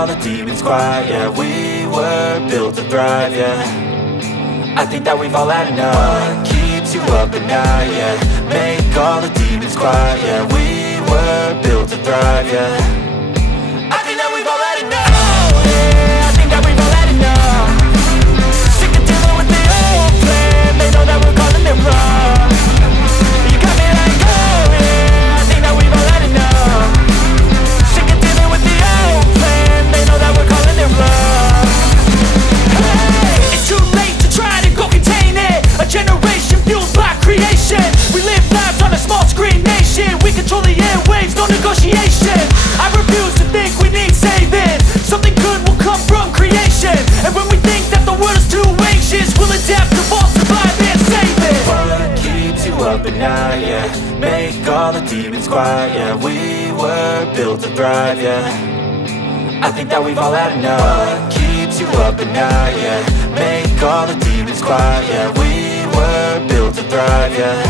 all the demons quiet, yeah. We were built to thrive, yeah. I think that we've all had enough. What keeps you up at night, yeah. Make all the demons quiet, yeah. We were built to thrive, yeah. I think that we've all had enough. Oh yeah, I think that we've all had enough. Sick of dealing with the old plan. They know that we're calling it wrong. You got me like, oh yeah, I think that we've all had enough. Sick of dealing with the old plan. They know that we're calling it wrong. Hey, it's too late to try to go contain it. A generation fueled by creation. We live lives on a small screen nation. We control the airwaves, no negotiation. I refuse to think we need saving. Something good will come from creation. And when we think that the world is too anxious, we'll adapt, evolve, survive and save it. What keeps you up at night, yeah. Make all the demons quiet, yeah. We were built to thrive, yeah. I think that we've all had enough. What keeps you up at night, yeah. Make all the demons quiet, yeah. We were built to thrive, yeah.